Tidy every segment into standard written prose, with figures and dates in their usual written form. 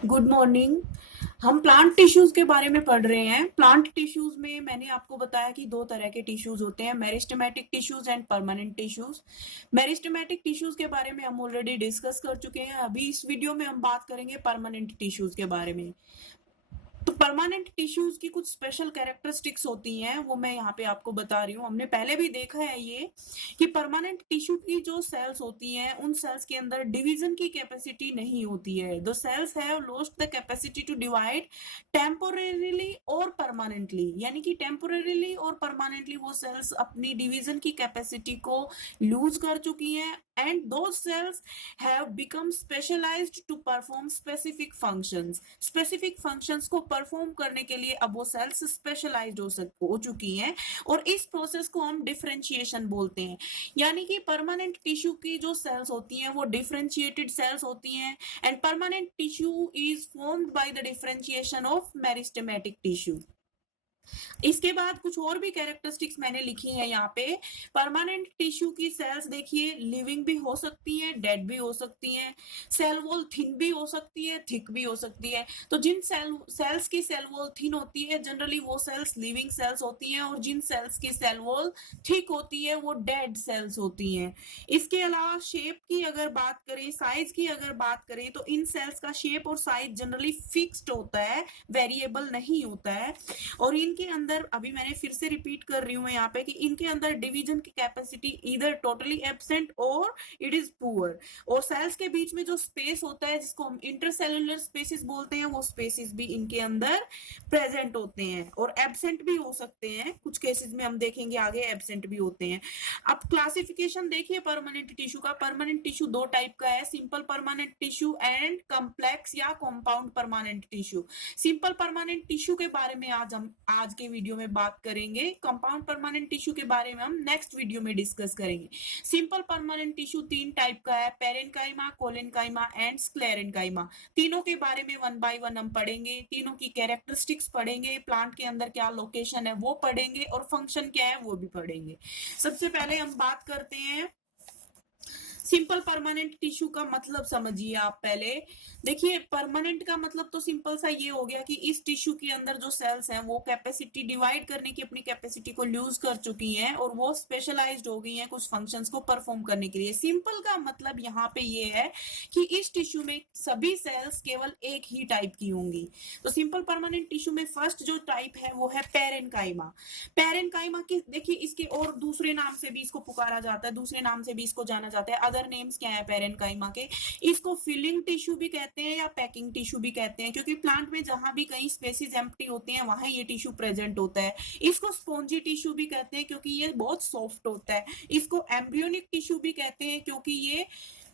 Good morning. हम plant tissues के बारे में पढ़ रहे हैं। प्लांट टिश्यूज में मैंने आपको बताया कि दो तरह के टिश्यूज होते हैं, meristematic tissues and permanent tissues. Meristematic tissues के बारे में हम ऑलरेडी डिस्कस कर चुके हैं। अभी इस वीडियो में हम बात करेंगे परमानेंट टिश्यूज के बारे में। तो परमानेंट टिश्यूज की कुछ स्पेशल कैरेक्टरिस्टिक्स होती हैं, वो मैं यहाँ पे आपको बता रही हूँ। हमने पहले भी देखा है ये कि परमानेंट टिश्यू की जो सेल्स होती हैं, उन सेल्स के अंदर डिवीजन की कैपेसिटी नहीं होती है। The cells have lost the capacity to divide temporarily और परमानेंटली, यानी कि टेम्पोरेरीली और परमानेंटली वो सेल्स अपनी डिवीजन की कैपेसिटी को लूज कर चुकी हैं। And those cells have become specialized to perform specific functions. Specific functions को परफॉर्म करने के लिए अब वो सेल्स स्पेशलाइज्ड हो चुकी हैं, और इस प्रोसेस को हम डिफरेंशिएशन बोलते हैं। यानी कि परमानेंट टिश्यू की जो सेल्स होती हैं वो डिफरेंशिएटेड सेल्स होती हैं, and permanent tissue is formed by the differentiation of meristematic tissue. इसके बाद कुछ और भी कैरेक्टरिस्टिक्स मैंने लिखी है यहाँ पे। परमानेंट टिश्यू की सेल्स देखिए, लिविंग भी हो सकती है, डेड भी हो सकती है। सेल वॉल थिन भी हो सकती है, थिक भी हो सकती है। तो जिन सेल्स की सेल वॉल थिन होती है, जनरली वो सेल्स लिविंग सेल्स होती हैं, और जिन सेल्स की सेल वॉल थिक होती है वो डेड सेल्स होती हैं। इसके अलावा शेप की अगर बात करें, साइज की अगर बात करें, तो इन सेल्स का शेप और साइज जनरली फिक्स्ड होता है, वेरिएबल नहीं होता है। और इनके अंदर, अभी मैंने फिर से रिपीट कर रही हूँ यहाँ पे, कि इनके अंदर डिवीजन की कैपेसिटी इधर टोटली एब्सेंट और इट इज पुअर। और सेल्स के बीच में जो स्पेस होता है, जिसको हम इंटरसेलुलर स्पेसिस बोलते हैं, वो स्पेसिस भी इनके अंदर प्रेजेंट होते हैं, और एब्सेंट भी हो सकते हैं। कुछ केसेस में हम देखेंगे आगे एब्सेंट भी होते हैं। अब क्लासिफिकेशन देखिए परमानेंट टिश्यू का। परमानेंट टिश्यू दो टाइप का है, simple permanent tissue and complex या compound permanent tissue. Simple permanent tissue के बारे में आज के वीडियो में बात करेंगे। कंपाउंड परमानेंट टिश्यू के बारे में हम नेक्स्ट वीडियो में डिस्कस करेंगे। सिंपल परमानेंट टिश्यू तीन टाइप का है, पेरेन्काइमा, कोलेन्काइमा एंड स्क्लेरेन्काइमा। तीनों के बारे में वन बाय वन हम पढ़ेंगे, तीनों की कैरेक्टरिस्टिक्स पढ़ेंगे, प्लांट के अंदर क्या लोकेशन है वो पढ़ेंगे, और फंक्शन क्या है वो भी पढ़ेंगे। सबसे पहले हम बात करते हैं सिंपल परमानेंट टिश्यू का मतलब। समझिए आप पहले, देखिए परमानेंट का मतलब तो सिंपल सा ये हो गया कि इस टिश्यू के अंदर जो सेल्स हैं वो कैपेसिटी डिवाइड करने की अपनी कैपेसिटी को लूज कर चुकी हैं, और वो स्पेशलाइज्ड हो गई हैं कुछ फंक्शंस को परफॉर्म करने के लिए। सिंपल का मतलब यहाँ पे ये है कि इस टिश्यू में सभी सेल्स केवल एक ही टाइप की होंगी। तो सिंपल परमानेंट टिश्यू में फर्स्ट जो टाइप है वो है पेरेन्काइमा। पेरेन्काइमा के देखिए, इसके और दूसरे नाम से भी इसको पुकारा जाता है, दूसरे नाम से भी इसको जाना जाता है। अदर नेम्स क्या है पेरेन्काइमा के? इसको फिलिंग टिश्यू भी कहते हैं या पैकिंग टिश्यू भी कहते हैं, क्योंकि प्लांट में जहां भी कहीं स्पेसिस एम्प्टी होते हैं वहां ये टिश्यू प्रेजेंट होता है। इसको स्पॉन्जी टिश्यू भी कहते हैं क्योंकि ये बहुत सॉफ्ट होता है। इसको एम्ब्रियोनिक टिश्यू भी कहते हैं क्योंकि ये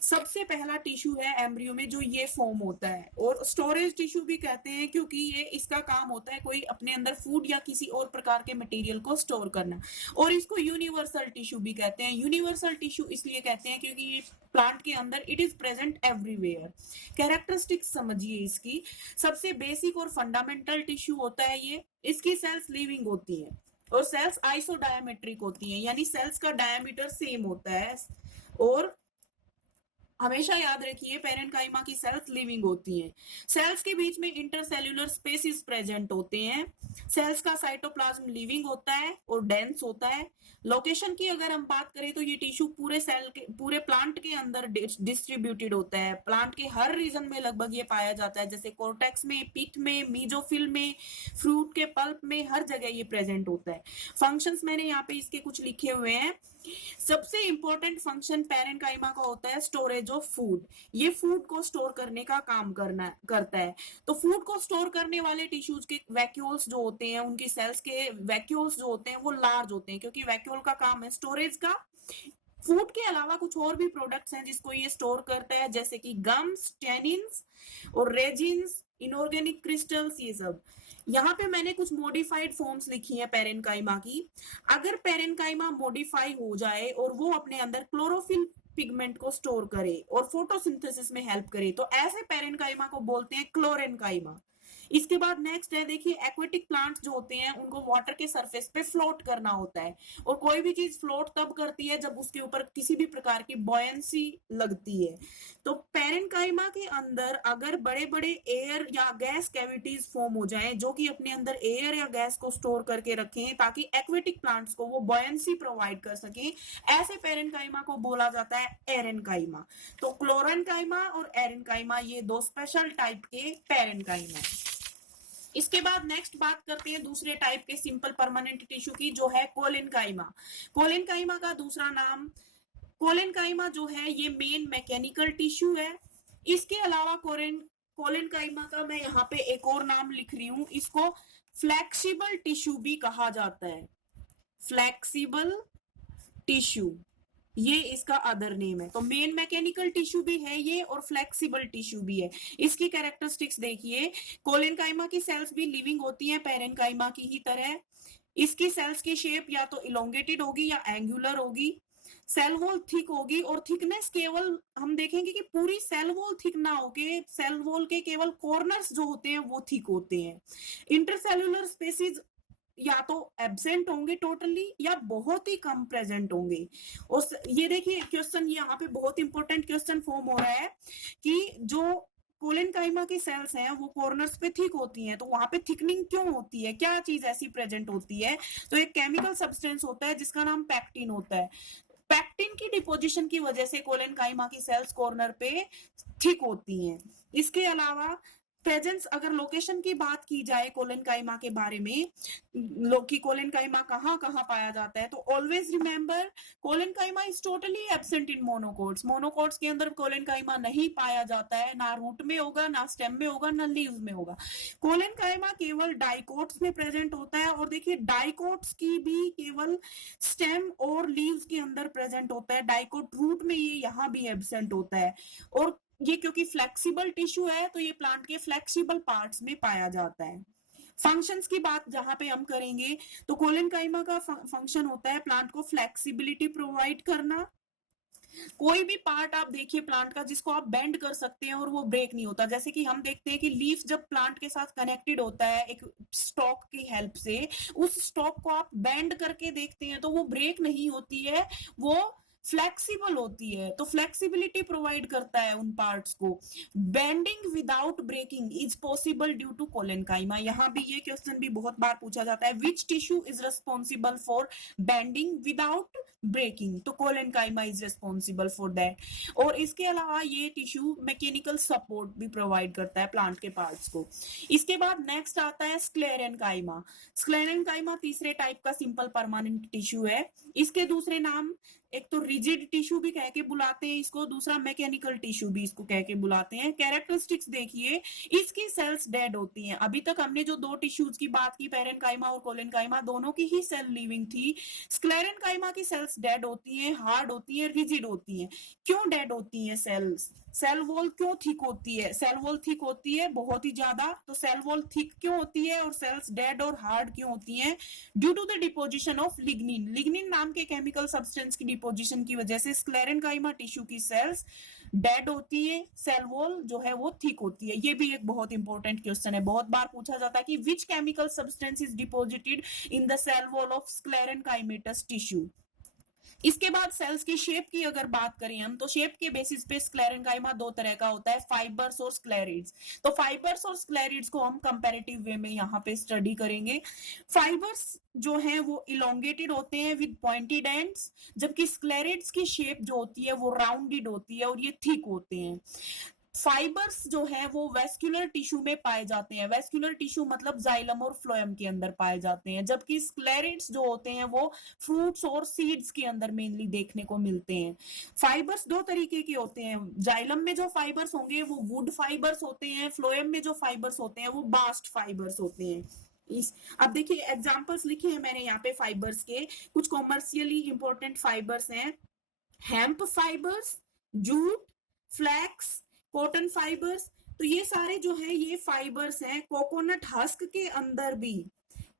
सबसे पहला टिश्यू है एम्ब्रियो में जो ये फॉर्म होता है। और स्टोरेज टिश्यू भी कहते हैं क्योंकि ये इसका काम होता है कोई अपने अंदर फूड या किसी और प्रकार के मटेरियल को स्टोर करना। और इसको यूनिवर्सल टिश्यू भी कहते हैं। यूनिवर्सल टिश्यू इसलिए कहते हैं क्योंकि ये प्लांट के अंदर it is present everywhere. Characteristics समझिए इसकी। सबसे बेसिक और फंडामेंटल टिश्यू होता है ये। इसकी सेल्स लिविंग होती है, और सेल्स आइसोडायमेट्रिक होती हैं, यानी सेल्स का डायमीटर सेम होता है। और हमेशा याद रखिए पेरेन्काइमा की सेल्स लिविंग होती हैं। सेल्स के बीच में इंटरसेल्यूलर स्पेसिस प्रेजेंट होते हैं। सेल्स का साइटोप्लाज्म लिविंग होता है और डेंस होता है। लोकेशन की अगर हम बात करें तो ये टिश्यू पूरे सेल के, पूरे प्लांट के अंदर डिस्ट्रीब्यूटेड होता है। प्लांट के हर रीजन में लगभग ये पाया जाता है, जैसे कोर्टेक्स में, पिथ में, मीजोफिल में, फ्रूट के पल्प में, हर जगह ये प्रेजेंट होता है। फंक्शंस मैंने यहाँ पे इसके कुछ लिखे हुए हैं। सबसे इंपॉर्टेंट फंक्शन पेरेन्काइमा का होता है स्टोरेज ऑफ फूड। ये फूड को स्टोर करने का काम करता है। तो फूड को स्टोर करने वाले टिश्यूज के वैक्यूल्स जो होते हैं, उनकी सेल्स के वैक्यूल्स जो होते हैं वो लार्ज होते हैं, क्योंकि वैक्यूल का काम है स्टोरेज का। फूड के अलावा कुछ और भी प्रोडक्ट्स हैं जिसको ये स्टोर करता है, जैसे कि गम्स, टेनिन्स और रेजिन्स, इनऑर्गेनिक क्रिस्टल्स, ये सब। यहाँ पे मैंने कुछ मॉडिफाइड फॉर्म्स लिखी है पेरेन्काइमा की। अगर पेरेन्काइमा मॉडिफाई हो जाए और वो अपने अंदर क्लोरोफिल पिगमेंट को स्टोर करे और फोटोसिंथेसिस में हेल्प करे, तो ऐसे पेरेन्काइमा को बोलते हैं क्लोरेन्काइमा। इसके बाद नेक्स्ट है, देखिए एक्वेटिक प्लांट्स जो होते हैं उनको वाटर के सरफेस पे फ्लोट करना होता है, और कोई भी चीज फ्लोट तब करती है जब उसके ऊपर किसी भी प्रकार की बॉयंसी लगती है। तो पेरेन्काइमा के अंदर अगर बड़े बड़े एयर या गैस कैविटीज फॉर्म हो जाएं जो कि अपने अंदर एयर या गैस को स्टोर करके रखें ताकि एक्वेटिक प्लांट्स को वो बॉयंसी प्रोवाइड कर सकें, ऐसे पेरेन्काइमा को बोला जाता है एरेन्काइमा। तो क्लोरेन्काइमा और एरेन्काइमा ये दो स्पेशल टाइप के पेरेन्काइमा। इसके बाद नेक्स्ट बात करते हैं दूसरे टाइप के सिंपल परमानेंट टिश्यू की, जो है कोलेनकाइमा। कोलेनकाइमा का दूसरा नाम, कोलेनकाइमा जो है ये मेन मैकेनिकल टिश्यू है। इसके अलावा कोलेनकाइमा का मैं यहाँ पे एक और नाम लिख रही हूं, इसको फ्लेक्सिबल टिश्यू भी कहा जाता है। फ्लेक्सिबल टिश्यू ये इसका अदर नेम है। तो मेन मैकेनिकल टिश्यू भी है ये और फ्लेक्सिबल टिश्यू भी है। इसकी कैरेक्टरिस्टिक्स देखिए, कोलेनकाइमा की सेल्स भी लिविंग होती हैं पेरेन्काइमा की ही तरह। इसकी सेल्स की शेप या तो इलोंगेटेड होगी या एंगुलर होगी। सेल वॉल थिक होगी, और थिकनेस केवल हम देखेंगे कि पूरी सेल वॉल थिक ना होके सेल वॉल के केवल कॉर्नर्स जो होते हैं वो थिक होते हैं। इंटरसेलुलर स्पेसिस या तो एब्सेंट होंगे टोटली या बहुत ही कम प्रेजेंट होंगे। और ये देखिए क्वेश्चन यहाँ पे बहुत इंपॉर्टेंट क्वेश्चन फॉर्म हो रहा है कि जो कोलेनकाइमा की सेल्स हैं वो कॉर्नर्स पे थिक होती हैं, तो वहां पे थिकनिंग क्यों होती है, क्या चीज ऐसी प्रेजेंट होती है? तो एक केमिकल सब्सटेंस होता है जिसका नाम पैक्टिन होता है। पैक्टिन की डिपोजिशन की वजह से कोलेनकाइमा की सेल्स कॉर्नर पे थिक होती हैं। इसके अलावा प्रेजेंस, अगर लोकेशन की बात की जाए कोलेनकाइमा के बारे में, कि कोलेनकाइमा कहाँ कहाँ पाया जाता है, तो always remember collenchyma is totally absent in monocots. Monocots के अंदर कोलेनकाइमा नहीं पाया जाता है, ना रूट में होगा, ना स्टेम में होगा, ना लीव्स में होगा। कोलेनकाइमा केवल डाइकोट्स में प्रेजेंट होता है, और देखिए डाइकोट्स की भी केवल स्टेम और लीव्स के अंदर प्रेजेंट होता है, डाइकोट रूट में ये यहाँ भी एब्सेंट होता है। और ये क्योंकि फ्लेक्सिबल टिश्यू है तो ये प्लांट के फ्लेक्सिबल पार्ट्स में पाया जाता है। फंक्शंस की बात जहां पे हम करेंगे, तो कोलेनकाइमा का फंक्शन होता है प्लांट को फ्लेक्सिबिलिटी प्रोवाइड करना। कोई भी पार्ट आप देखिए प्लांट का जिसको आप बेंड कर सकते हैं और वो ब्रेक नहीं होता, जैसे कि हम देखते हैं कि लीफ जब प्लांट के साथ कनेक्टेड होता है एक स्टॉक की हेल्प से, उस स्टॉक को आप बेंड करके देखते हैं तो वो ब्रेक नहीं होती है, वो फ्लेक्सिबल होती है। तो फ्लेक्सिबिलिटी प्रोवाइड करता है उन पार्ट्स को। Bending without breaking is possible due to collenchyma. यहाँ भी ये क्वेश्चन भी बहुत बार पूछा जाता है, which tissue is responsible for bending without breaking? तो collenchyma is responsible for that. और इसके अलावा ये टिश्यू मैकेनिकल सपोर्ट भी प्रोवाइड करता है प्लांट के पार्ट्स को। इसके बाद नेक्स्ट आता है स्क्लेरेनकाइमा। स्क्लेरेनकाइमा तीसरे टाइप का सिंपल परमानेंट टिश्यू है। इसके दूसरे नाम, एक तो रिजिड टिश्यू भी कह के बुलाते हैं इसको, दूसरा मैकेनिकल टिश्यू भी इसको कह के बुलाते हैं। कैरेक्टरिस्टिक्स देखिए, इसकी सेल्स डेड होती हैं। अभी तक हमने जो दो टिश्यूज की बात की, पेरेन्काइमा और कोलेनकाइमा, दोनों की ही सेल लिविंग थी। स्क्लेरेनकाइमा की सेल्स डेड होती हैं, हार्ड होती हैं, रिजिड होती हैं। क्यों डेड होती हैं सेल्स? सेल वॉल क्यों थिक होती है? सेल वॉल थिक होती है बहुत ही ज्यादा, तो सेल वॉल थिक क्यों होती है और सेल्स डेड और हार्ड क्यों होती हैं? Due to the deposition of lignin. Lignin नाम के केमिकल सब्सटेंस की डिपोजिशन की वजह से स्क्लेरेनकाइमा टिश्यू की सेल्स डेड होती है, सेल वॉल जो है वो थिक होती है। ये भी एक बहुत इंपॉर्टेंट क्वेश्चन है, बहुत बार पूछा जाता है कि which chemical substance is deposited in the cell wall of sclerenchymatous tissue. इसके बाद सेल्स की शेप की अगर बात करें हम, तो शेप के बेसिस पे स्क्लेरेनकाइमा दो तरह का होता है, फाइबर्स और स्क्लेरिड्स। तो फाइबर्स और स्क्लेरिड्स को हम कंपैरेटिव वे में यहाँ पे स्टडी करेंगे। फाइबर्स जो है वो इलोंगेटेड होते हैं विद पॉइंटेड एंड्स, जबकि स्क्लेरिड्स की शेप जो होती है वो राउंडेड होती है और ये थिक होते हैं। फाइबर्स जो है वो वेस्कुलर टिश्यू में पाए जाते हैं, वेस्कुलर टिश्यू मतलब जाइलम और फ्लोएम के अंदर पाए जाते हैं, जबकि स्क्लेरिड्स जो होते हैं वो फ्रूट्स और सीड्स के अंदर मेनली देखने को मिलते हैं। फाइबर्स दो तरीके के होते हैं, जाइलम में जो फाइबर्स होंगे वो वुड फाइबर्स होते हैं, फ्लोएम में जो फाइबर्स होते हैं वो बास्ट फाइबर्स होते हैं। अब देखिए एग्जांपल्स लिखे हैं मैंने यहाँ पे फाइबर्स के, कुछ कॉमर्शियली इंपॉर्टेंट फाइबर्स हैं, hemp fibres, jute, flax, cotton fibres. तो ये सारे जो है ये फाइबर्स हैं। कोकोनट हस्क के अंदर भी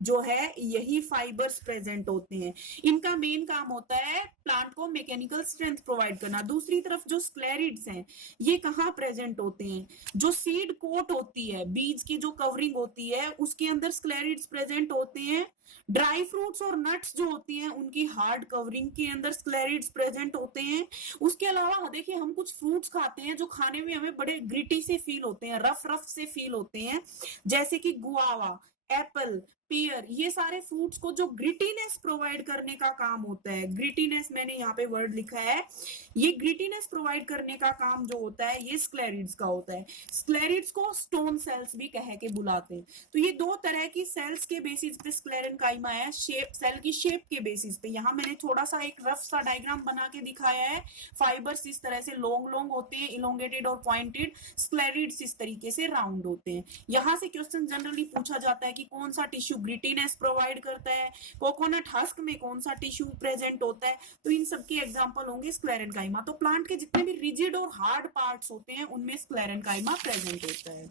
जो है यही फाइबर्स प्रेजेंट होते हैं। इनका मेन काम होता है प्लांट को मैकेनिकल स्ट्रेंथ प्रोवाइड करना। दूसरी तरफ जो स्क्लेरिड्स हैं ये कहाँ प्रेजेंट होते हैं, जो सीड कोट होती है, बीज की जो कवरिंग होती है उसके अंदर स्क्लेरिड्स प्रेजेंट होते हैं। ड्राई फ्रूट्स और नट्स जो होती हैं उनकी हार्ड कवरिंग के अंदर स्क्लेरिड्स प्रेजेंट होते हैं। उसके अलावा देखिए हम कुछ फ्रूट्स खाते हैं जो खाने में हमें बड़े ग्रिटी से फील होते हैं, रफ रफ से फील होते हैं, जैसे कि गुआवा, एप्पल, पियर, ये सारे फ्रूट्स को जो ग्रिटीनेस प्रोवाइड करने का काम होता है, ग्रिटीनेस मैंने यहाँ पे वर्ड लिखा है, ये ग्रिटीनेस प्रोवाइड करने का काम जो होता है ये स्क्लेरिड्स का होता है। स्क्लेरिड्स को स्टोन सेल्स भी कह के बुलाते हैं। तो ये दो तरह की सेल्स के बेसिस पे स्क्लेरेनकाइमा है, शेप, सेल की शेप के बेसिस पे। यहाँ मैंने थोड़ा सा एक रफ सा डायग्राम बना के दिखाया है। फाइबर्स इस तरह से लॉन्ग लॉन्ग होते हैं, इलोंगेटेड और पॉइंटेड, स्क्लेरिड्स इस तरीके से राउंड होते हैं। यहाँ से क्वेश्चन जनरली पूछा जाता है कि कौन सा टिश्यू ग्रिटीनेस प्रोवाइड करता है, कोकोनट हस्क में कौन सा टिश्यू प्रेजेंट होता है, तो इन सब के एग्जांपल होंगे स्क्लेरेनकाइमा। तो प्लांट के जितने भी रिजिड और हार्ड पार्ट्स होते हैं उनमें स्क्लेरेनकाइमा प्रेजेंट होता है।